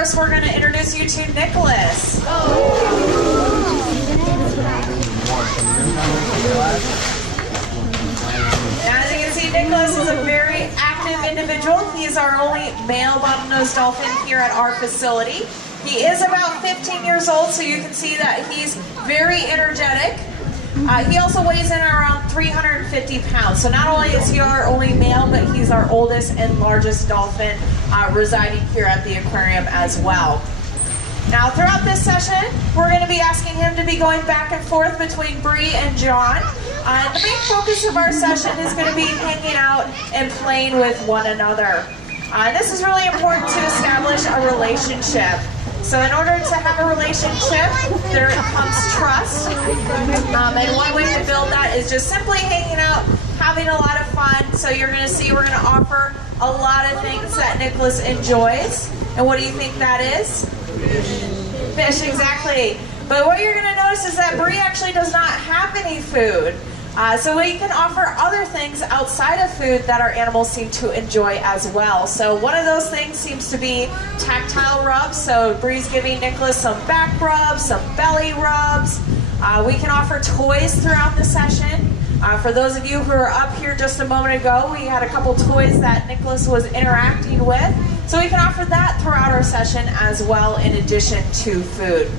course, we're going to introduce you to Nicholas. As you can see, Nicholas is a very active individual. He is our only male bottlenose dolphin here at our facility. He is about 15 years old, so you can see that he's very energetic. He also weighs in around 350 pounds. So not only is he our only male, but he's our oldest and largest dolphin residing here at the aquarium as well. Now throughout this session, we're going to be asking him to be going back and forth between Bree and John. The main focus of our session is going to be hanging out and playing with one another. This is really important to establish a relationship. So in order to have a relationship, there comes trust. And one way to build that is just simply hanging out, having a lot of fun. So you're going to see we're going to offer a lot of things that Nicholas enjoys. And what do you think that is? Fish, exactly. But what you're going to notice is that Bree actually does not have any food. So we can offer other things outside of food that our animals seem to enjoy as well. So one of those things seems to be tactile rubs. So Bree's giving Nicholas some back rubs, some belly rubs. We can offer toys throughout the session. For those of you who are up here just a moment ago, we had a couple toys that Nicholas was interacting with. So we can offer that throughout our session as well, in addition to food.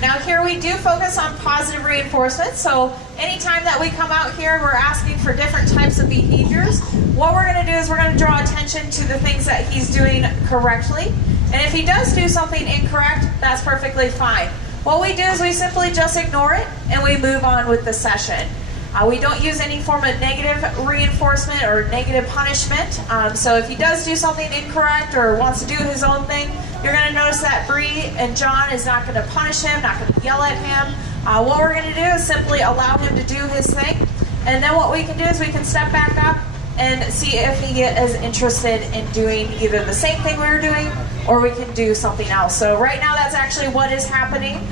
Now here we do focus on positive reinforcement, so anytime that we come out here, we're asking for different types of behaviors. What we're going to do is we're going to draw attention to the things that he's doing correctly, and if he does do something incorrect, that's perfectly fine. What we do is we simply just ignore it and we move on with the session. We don't use any form of negative reinforcement or negative punishment. So if he does do something incorrect or wants to do his own thing, you're going to notice that Bree and John is not going to punish him, not going to yell at him. What we're going to do is simply allow him to do his thing. And then what we can do is we can step back up and see if he is interested in doing either the same thing we were doing or we can do something else. So right now that's actually what is happening.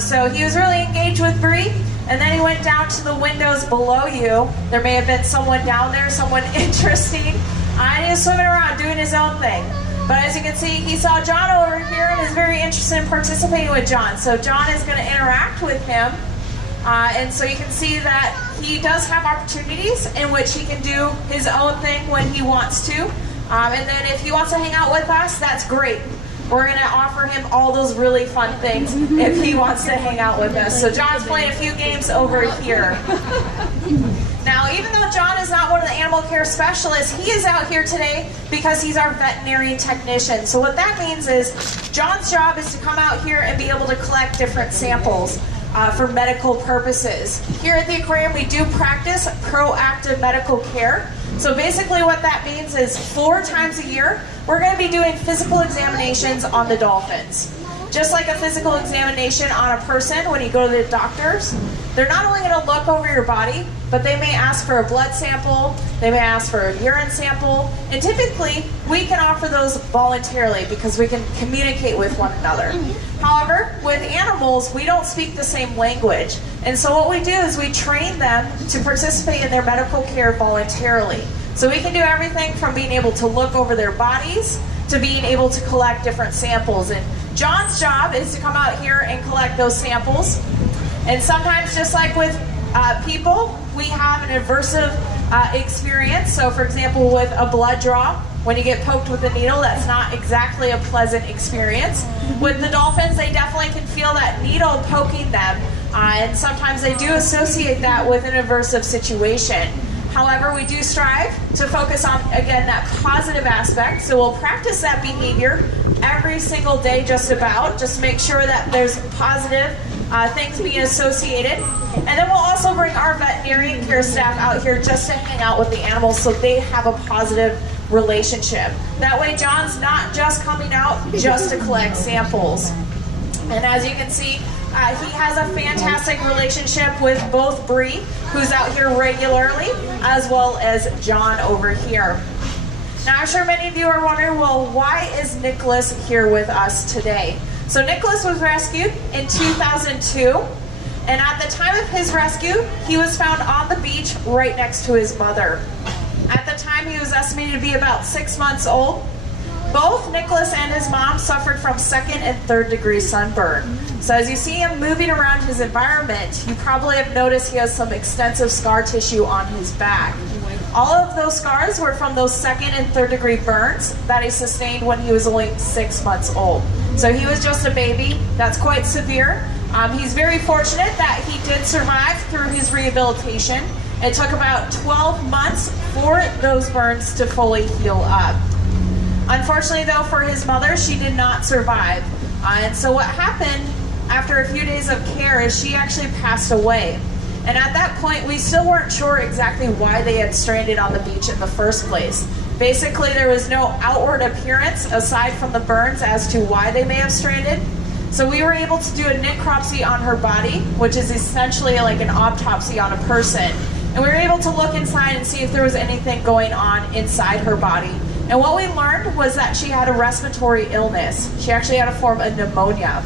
So he was really engaged with Bree. And then he went down to the windows below you. There may have been someone down there, someone interesting. And he was swimming around doing his own thing. But as you can see, he saw John over here and is very interested in participating with John. So John is going to interact with him. And so you can see that he does have opportunities in which he can do his own thing when he wants to. And then if he wants to hang out with us, that's great. We're going to offer him all those really fun things if he wants to hang out with us. So John's playing a few games over here. Now, even though John is not one of the animal care specialists, he is out here today because he's our veterinary technician. So what that means is John's job is to come out here and be able to collect different samples for medical purposes. Here at the aquarium, we do practice proactive medical care. So basically what that means is 4 times a year, we're going to be doing physical examinations on the dolphins. Just like a physical examination on a person when you go to the doctors, they're not only going to look over your body, but they may ask for a blood sample, they may ask for a urine sample, and typically we can offer those voluntarily because we can communicate with one another. However, with animals, we don't speak the same language, and so what we do is we train them to participate in their medical care voluntarily. So we can do everything from being able to look over their bodies to being able to collect different samples. And John's job is to come out here and collect those samples. And sometimes, just like with people, we have an aversive experience. So for example, with a blood draw, when you get poked with a needle, that's not exactly a pleasant experience. With the dolphins, they definitely can feel that needle poking them, and sometimes they do associate that with an aversive situation. However, we do strive to focus on, again, that positive aspect. So we'll practice that behavior every single day just about, just to make sure that there's positive things being associated. And then we'll also bring our veterinarian care staff out here just to hang out with the animals so they have a positive relationship. That way John's not just coming out just to collect samples. And as you can see, he has a fantastic relationship with both Bree, who's out here regularly, as well as John over here. Now, I'm sure many of you are wondering, well, why is Nicholas here with us today? So Nicholas was rescued in 2002, and at the time of his rescue, he was found on the beach right next to his mother. At the time, he was estimated to be about 6 months old. both Nicholas and his mom suffered from 2nd and 3rd degree sunburn. So as you see him moving around his environment, you probably have noticed he has some extensive scar tissue on his back. All of those scars were from those 2nd and 3rd degree burns that he sustained when he was only 6 months old. So he was just a baby. That's quite severe. He's very fortunate that he did survive through his rehabilitation. It took about 12 months for those burns to fully heal up. Unfortunately though, for his mother, she did not survive. And so what happened after a few days of care is she actually passed away. And at that point, we still weren't sure exactly why they had stranded on the beach in the first place. Basically, there was no outward appearance aside from the burns as to why they may have stranded. So we were able to do a necropsy on her body, which is essentially like an autopsy on a person. And we were able to look inside and see if there was anything going on inside her body. And what we learned was that she had a respiratory illness. She actually had a form of pneumonia,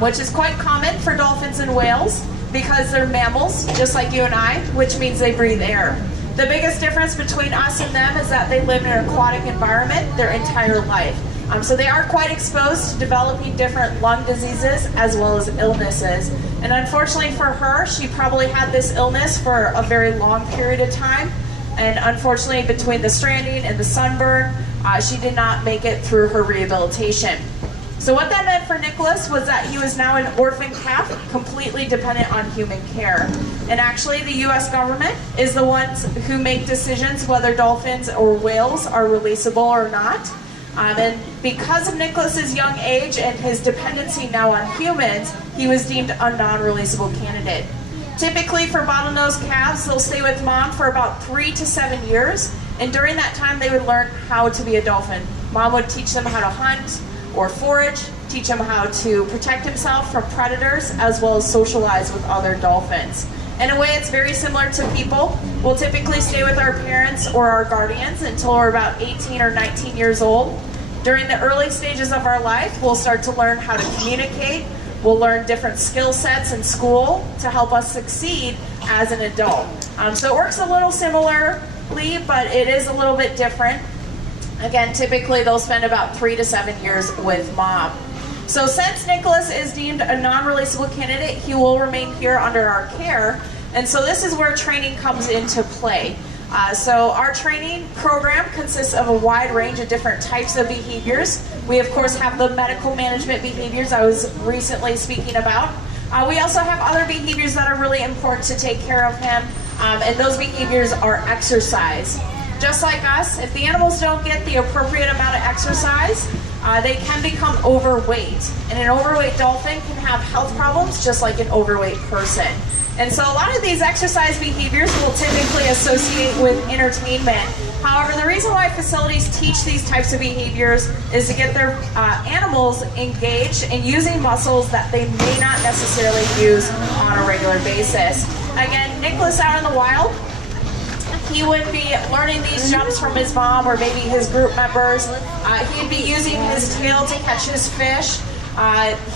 which is quite common for dolphins and whales because they're mammals, just like you and I, which means they breathe air. The biggest difference between us and them is that they live in an aquatic environment their entire life. So they are quite exposed to developing different lung diseases as well as illnesses. And unfortunately for her, she probably had this illness for a very long period of time. And unfortunately, between the stranding and the sunburn, she did not make it through her rehabilitation. So what that meant for Nicholas was that he was now an orphan calf, completely dependent on human care. And actually, the U.S. government is the ones who make decisions whether dolphins or whales are releasable or not. And because of Nicholas's young age and his dependency now on humans, he was deemed a non-releasable candidate. Typically for bottlenose calves, they'll stay with mom for about 3 to 7 years, and during that time they would learn how to be a dolphin. Mom would teach them how to hunt or forage, teach him how to protect himself from predators, as well as socialize with other dolphins. In a way, it's very similar to people. We'll typically stay with our parents or our guardians until we're about 18 or 19 years old. During the early stages of our life, we'll start to learn how to communicate. We'll learn different skill sets in school to help us succeed as an adult. So it works a little similarly, but it is a little bit different. Again, typically they'll spend about 3 to 7 years with mom. So since Nicholas is deemed a non-releasable candidate, he will remain here under our care. And so this is where training comes into play. So our training program consists of a wide range of different types of behaviors. We of course have the medical management behaviors I was recently speaking about. We also have other behaviors that are really important to take care of him, and those behaviors are exercise. Just like us, if the animals don't get the appropriate amount of exercise, they can become overweight. And an overweight dolphin can have health problems just like an overweight person. And so a lot of these exercise behaviors will typically associate with entertainment. However, the reason why facilities teach these types of behaviors is to get their animals engaged in using muscles that they may not necessarily use on a regular basis. Again, Nicholas out in the wild, he would be learning these jumps from his mom or maybe his group members. He'd be using his tail to catch his fish.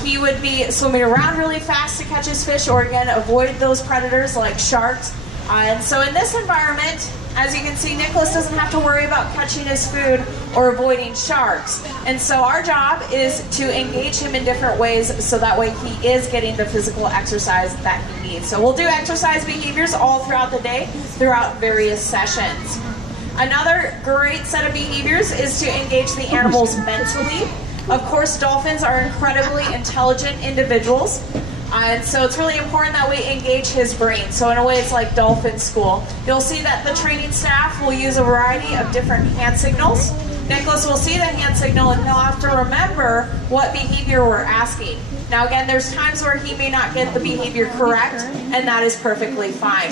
He would be swimming around really fast to catch his fish, or again, avoid those predators like sharks. And so in this environment, as you can see, Nicholas doesn't have to worry about catching his food or avoiding sharks. And so our job is to engage him in different ways so that way he is getting the physical exercise that he needs. So we'll do exercise behaviors all throughout the day, throughout various sessions. Another great set of behaviors is to engage the animals mentally. Of course, dolphins are incredibly intelligent individuals, and so it's really important that we engage his brain. So in a way, it's like dolphin school. You'll see that the training staff will use a variety of different hand signals. Nicholas will see the hand signal and he'll have to remember what behavior we're asking. Now again, there's times where he may not get the behavior correct, and that is perfectly fine.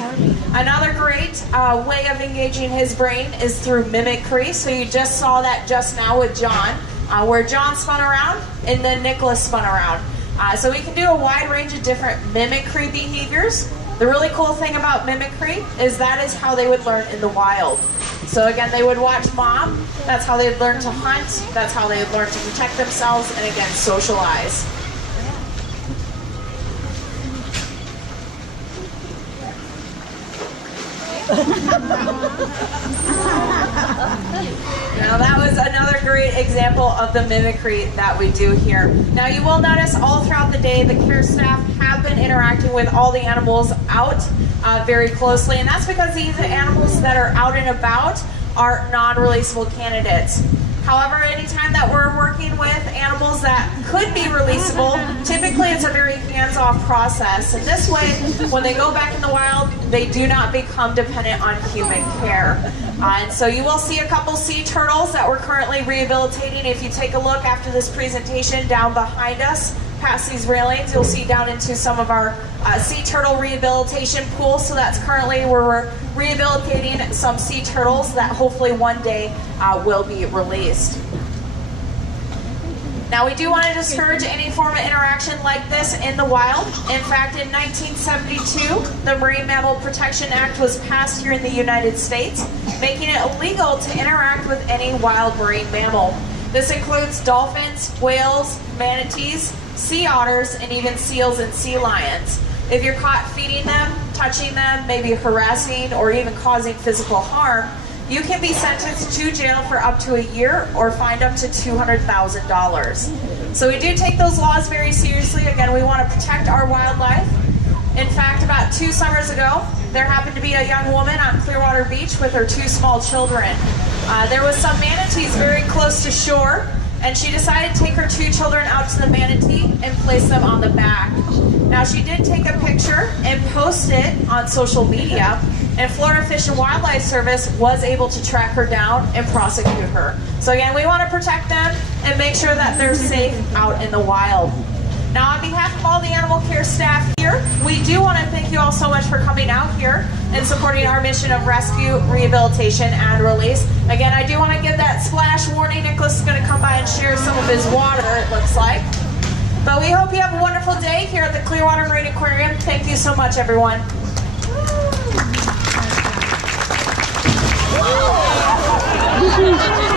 Another great way of engaging his brain is through mimicry. So you just saw that just now with John. Where John spun around and then Nicholas spun around. So we can do a wide range of different mimicry behaviors. The really cool thing about mimicry is that is how they would learn in the wild. So again, they would watch mom, that's how they would learn to hunt, that's how they would learn to protect themselves, and again, socialize. Now that was another great example of the mimicry that we do here. Now you will notice all throughout the day the care staff have been interacting with all the animals out very closely, and that's because these animals that are out and about are non-releasable candidates. However, anytime that we're working with animals that could be releasable, typically it's a very hands-off process. And this way, when they go back in the wild, they do not become dependent on human care. And so you will see a couple sea turtles that we're currently rehabilitating. If you take a look after this presentation down behind us, past these railings, you'll see down into some of our sea turtle rehabilitation pools. So that's currently where we're rehabilitating some sea turtles that hopefully one day will be released. Now we do want to discourage any form of interaction like this in the wild. In fact, in 1972, the Marine Mammal Protection Act was passed here in the United States, making it illegal to interact with any wild marine mammal. This includes dolphins, whales, manatees, sea otters, and even seals and sea lions. If you're caught feeding them, touching them, maybe harassing or even causing physical harm, you can be sentenced to jail for up to a year or fined up to $200,000. So we do take those laws very seriously. Again, we want to protect our wildlife. In fact, about 2 summers ago, there happened to be a young woman on Clearwater Beach with her 2 small children. There was some manatees very close to shore, and she decided to take her 2 children out to the manatee and place them on the back. Now she did take a picture and post it on social media, and Florida Fish and Wildlife Service was able to track her down and prosecute her. So again, we want to protect them and make sure that they're safe out in the wild. Now on behalf of all the animal care staff here, we do want to thank you all so much for coming out here and supporting our mission of rescue, rehabilitation, and release. Again, I do want to give that splash warning. Nicholas is going to come by and share some of his water, it looks like. But we hope you have a wonderful day here at the Clearwater Marine Aquarium. Thank you so much, everyone. Woo!